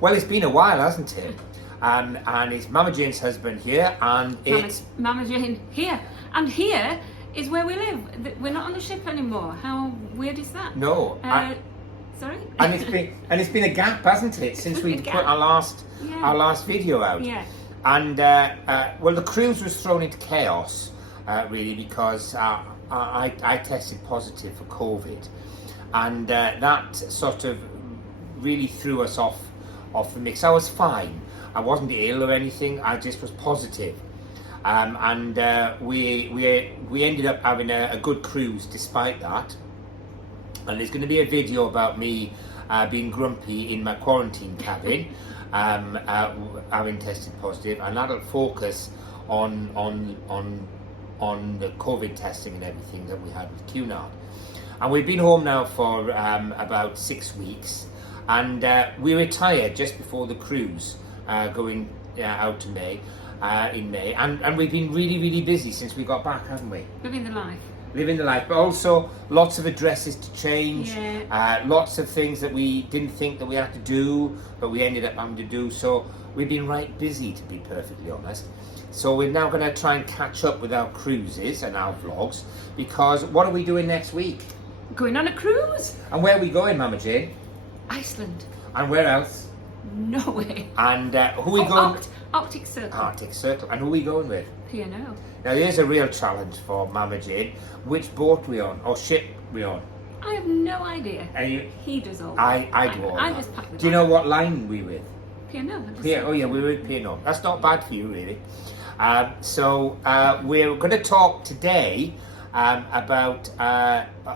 Well, it's been a while, hasn't it? And it's Mama Jane's husband here, and it's Mama Jane here. And here is where we live. We're not on the ship anymore. How weird is that? no. Sorry? And it's been a gap, hasn't it, since we put our last video out? Yeah. And well, the cruise was thrown into chaos, really, because I tested positive for COVID, and that sort of really threw us off the mix. I was fine. I wasn't ill or anything. I just was positive. And we ended up having a good cruise despite that. And there's going to be a video about me being grumpy in my quarantine cabin, having tested positive, and that'll focus on the COVID testing and everything that we had with Cunard. And we've been home now for about 6 weeks, and we retired just before the cruise going out to May. In May, and we've been really busy since we got back, haven't we? Living the life, but also lots of addresses to change, yeah. Lots of things that we didn't think that we had to do, but we ended up having to do. So we've been right busy, to be perfectly honest. So we're now going to try and catch up with our cruises and our vlogs, because what are we doing next week? Going on a cruise. And where are we going, Mama Jane? Iceland. And where else? Norway. And who are we going? Arctic Circle. Arctic Circle. And who are we going with? P&O. Now here's a real challenge for Mama Jane. Which boat we on, or ship we on? I have no idea. He does all that. I do all I that. just pack the Do you know what line we with? P&O. Oh yeah, we were with P&O. That's not bad for you, really. So we're going to talk today about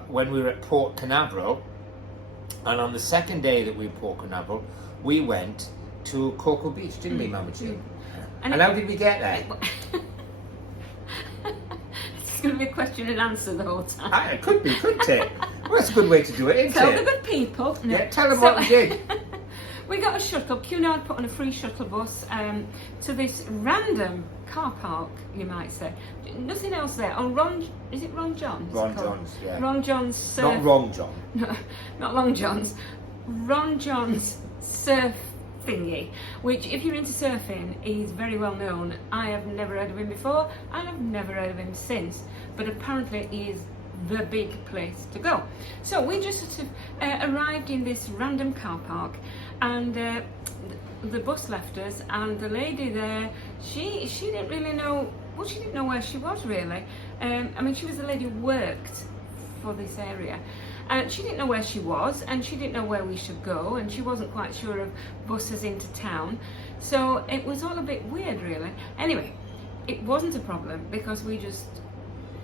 when we were at Port Canaveral, and on the second day that we were at Port Canaveral, we went to Coco Beach, didn't we, Mama Jane? And how did we get there? It's going to be a question and answer the whole time. It could be, couldn't it? Well, that's a good way to do it, isn't Tell it? the good people. No. Yeah, tell them what we did. We got a shuttle. Cunard put on a free shuttle bus to this random car park, you might say. Nothing else there. Oh, is it Ron John's? Ron John's, yeah. Ron John's surf. Not Wrong John. No, not Long John's. Ron John's surf thingy, which, if you're into surfing, is very well known. I have never heard of him before, and I've never heard of him since, but apparently he is the big place to go. So we just sort of arrived in this random car park, and the bus left us, and the lady there, she didn't really know, well, she didn't know where she was really. I mean, she was the lady who worked for this area. And she didn't know where she was, and she didn't know where we should go, and she wasn't quite sure of buses into town. So it was all a bit weird, really. Anyway, it wasn't a problem, because we just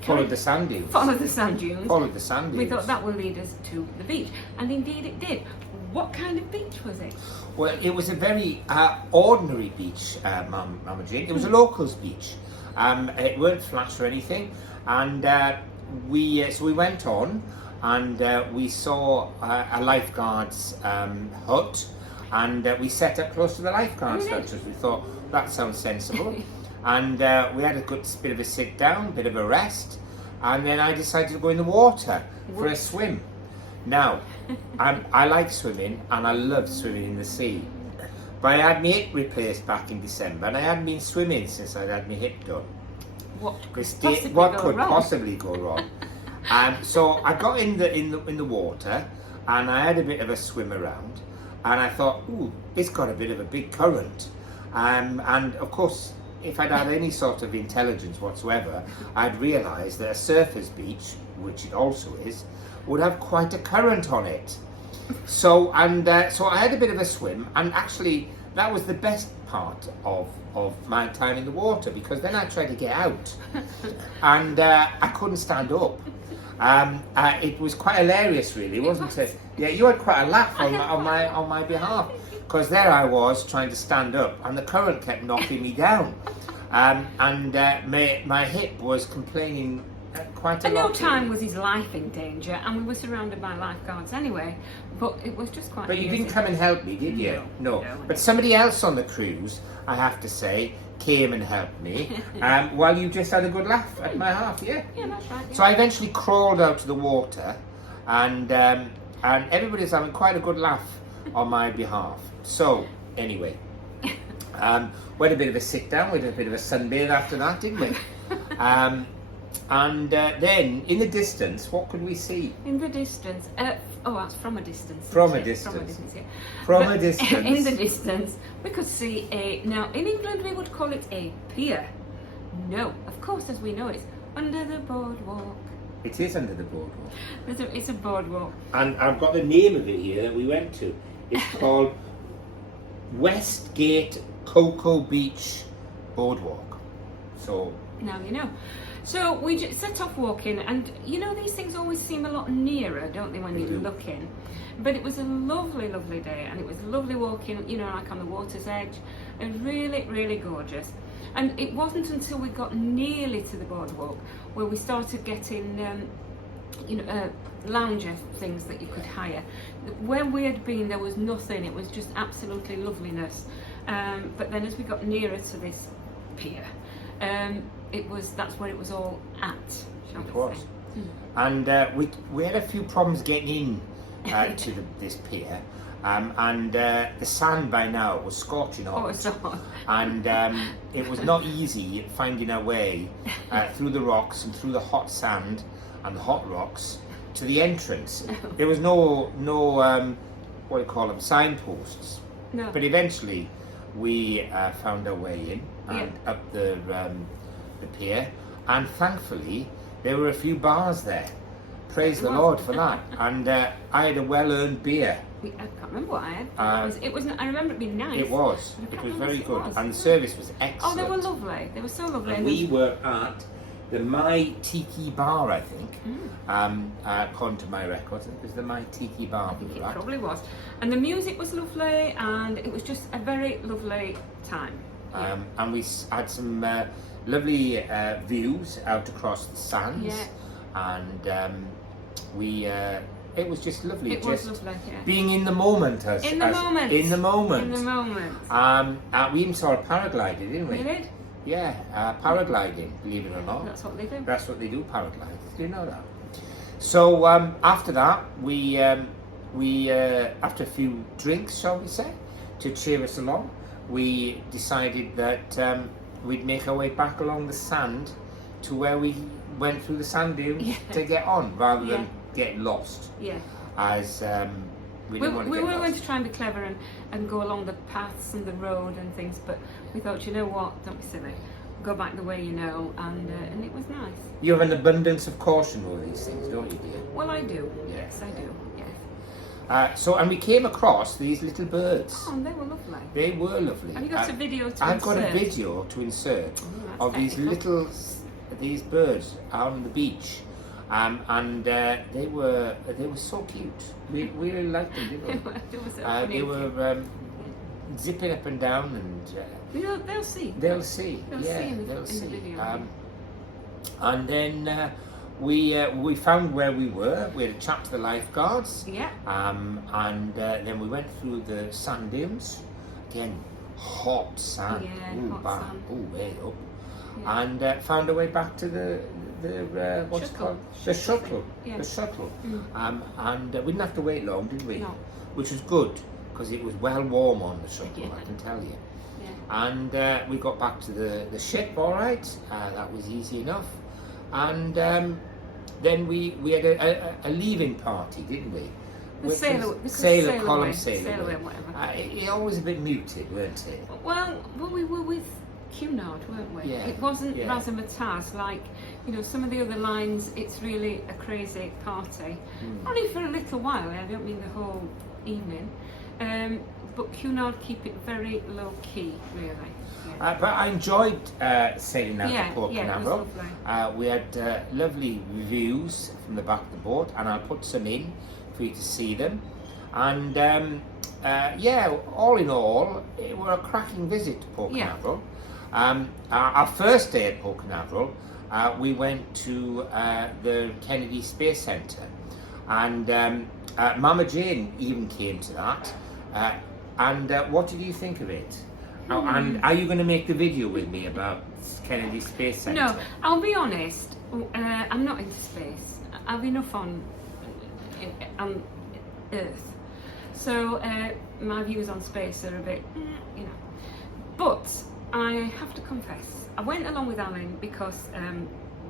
Followed the sand dunes. Followed the sand dunes. Followed the sand dunes. We thought that would lead us to the beach, and indeed it did. What kind of beach was it? Well, it was a very ordinary beach, Mama Jane. It was a locals beach. It weren't flash or anything, and so we went on. And we saw a lifeguard's hut, and we set up close to the lifeguard's hut, because we thought that sounds sensible. And we had a good bit of a sit down, bit of a rest, and then I decided to go in the water for a swim. Now, I like swimming, and I love swimming in the sea, but I had my hip replaced back in December, and I hadn't been swimming since I had my hip done. What could possibly go wrong? So I got in the water, and I had a bit of a swim around, and I thought, ooh, it's got a bit of a big current, and of course, if I'd had any sort of intelligence whatsoever, I'd realised that a surfer's beach, which it also is, would have quite a current on it. So I had a bit of a swim, and actually that was the best part of my time in the water, because then I tried to get out, and I couldn't stand up. It was quite hilarious, really, wasn't it? Yeah, you had quite a laugh on my behalf, because there I was trying to stand up, and the current kept knocking me down, and my hip was complaining quite a lot. At no time was his life in danger, and we were surrounded by lifeguards anyway. But it was just quite. But you didn't come and help me, did you? No. But somebody else on the cruise, I have to say, came and helped me, while you just had a good laugh at my half, yeah? Yeah, that's right. Yeah. So I eventually crawled out to the water, and everybody's having quite a good laugh on my behalf. So Anyway, we had a bit of a sit down, we had a bit of a sunbathe after that, didn't we? And then in the distance, what could we see? In the distance, that's from a distance. From a isn't it? distance. From a distance, yeah. From But a distance. In the distance, we could see now in England we would call it a pier. No, of course, as we know, it's under the boardwalk. It is under the boardwalk. It's a boardwalk. And I've got the name of it here that we went to. It's called Westgate Coco Beach Boardwalk. So Now you know. So we just set off walking, and you know these things always seem a lot nearer, don't they, when They you're do. looking? But it was a lovely, lovely day, and it was lovely walking, you know, like on the water's edge, and really, really gorgeous. And it wasn't until we got nearly to the boardwalk where we started getting, lounger things that you could hire. Where we had been, there was nothing. It was just absolutely loveliness. But then as we got nearer to this pier, that's where it was all at. Shall it we was. say? And we had a few problems getting in to this pier. And the sand by now was scorching hot. Oh, it's not. And it was not easy finding our way through the rocks and through the hot sand and the hot rocks to the entrance. There was no what do you call them, signposts. No. But eventually we found our way in and up the pier, and thankfully there were a few bars there. Praise the Lord for that. And I had a well-earned beer. I can't remember what I had. It was. I remember it being nice. It was. But I It can't was remember very what it good, was. and the service was Oh, excellent. they were lovely. They were so lovely. And we were at the My Tiki Bar, I think. According to my records, it was the My Tiki Bar I think we it were at. probably was. And the music was lovely, and it was just a very lovely time. Yeah. And we had some lovely views out across the sands. Yeah. And it was just lovely. It was lovely, yeah. Being in the moment. In the moment. In the moment. In the moment. We even saw a paraglider, didn't we? You did? Yeah, paragliding, believe it or not. That's what they do. That's what they do, paragliders. Do you know that? So after that, we after a few drinks, shall we say, to cheer us along, we decided that we'd make our way back along the sand to where we went through the sand dunes to get on, rather than get lost. Yeah. As we didn't want to We get were lost. going to try and be clever and go along the paths and the road and things, but we thought, you know what, don't be silly. Go back the way you know, and it was nice. You have an abundance of caution over these things, don't you, dear? Well, I do. Yes, I do. Yes. And we came across these little birds. Oh, and they were lovely. They were lovely. Have you got a video to I've got a insert? video to insert that's of these technical. these birds out on the beach, and they were so cute. We really liked them, didn't we? It was so funny. They were zipping up and down, and They'll see. they'll see. They'll Yeah, see in the they'll see. video. And then we found where we were. We had a chat to the lifeguards. Yeah. And then we went through the sand dunes. Again, hot sand. Yeah, Ooh, hot bang. sand. Ooh, way up. Yeah. And found our way back to the what's it Shuttle. called? The shuttle. Yeah. The shuttle. Mm. And we didn't have to wait long, did we? No. Which was good, because it was well warm on the shuttle, Yeah. I can tell you. Yeah. And we got back to the ship, all right. That was easy enough. And then we had a leaving party, didn't we? The sail Column away, sail sail away. away, whatever. It always a bit muted, weren't it? Well, we were with Cunard, weren't we? Yeah, It wasn't yeah. razzmatazz like, some of the other lines. It's really a crazy party. Hmm. Only for a little while. I don't mean the whole evening. But Cunard keep it very low key, really. Yeah. But I enjoyed sailing out to Port yeah, it was Canaveral. lovely. We had lovely views from the back of the boat, and I'll put some in for you to see them. And all in all, it was a cracking visit to Port Yeah. Canaveral. Our first day at Port Canaveral, we went to the Kennedy Space Centre, and Mama Jane even came to that. And what did you think of it? And are you going to make the video with me about Kennedy Space Centre? No, I'll be honest. I'm not into space. I've enough on Earth. So my views on space are a bit, you know. But I have to confess, I went along with Alan because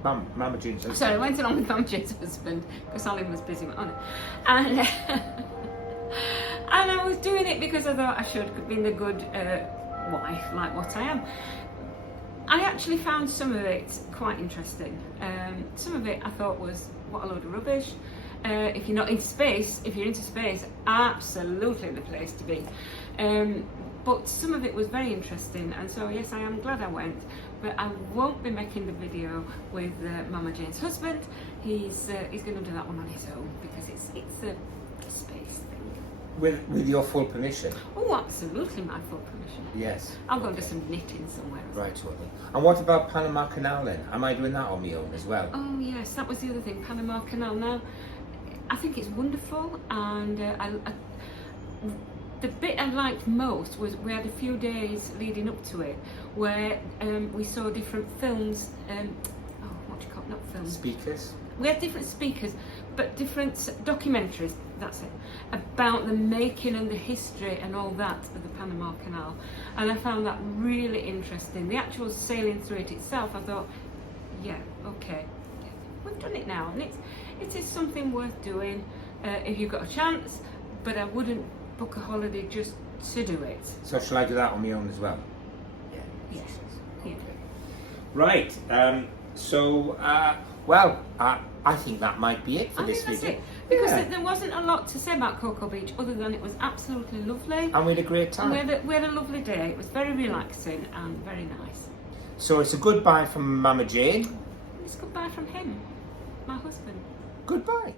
Mama Jane's husband. sorry, I went along with Mama Jane's husband because Alan was busy on it, and and I was doing it because I thought I should be the good wife, like what I am. I actually found some of it quite interesting. Some of it I thought was, what a load of rubbish. If you're not into space, absolutely the place to be. But some of it was very interesting, and so yes, I am glad I went. But I won't be making the video with Mama Jane's husband. He's going to do that one on his own because it's a space thing. With your full permission? Oh, absolutely, my full permission. Yes. I'll go and do some knitting somewhere. Right, totally. And what about Panama Canal then? Am I doing that on my own as well? Oh yes, that was the other thing, Panama Canal. Now, I think it's wonderful, and the bit I liked most was we had a few days leading up to it where we saw different films, what do you call it? Not films. Speakers? We had different speakers, but different documentaries, that's it, about the making and the history and all that of the Panama Canal. And I found that really interesting. The actual sailing through it itself, I thought, yeah, okay, we've done it now. And it is something worth doing if you've got a chance, but I wouldn't book a holiday just to do it. So shall I do that on my own as well? Yeah. Yes. Yeah. Right. I think that might be it for this that's video. it. Because Yeah. there wasn't a lot to say about Coco Beach other than it was absolutely lovely. And we had a great time. And we had a lovely day. It was very relaxing and very nice. So it's a goodbye from Mama Jane. It's goodbye from him, my husband. Goodbye.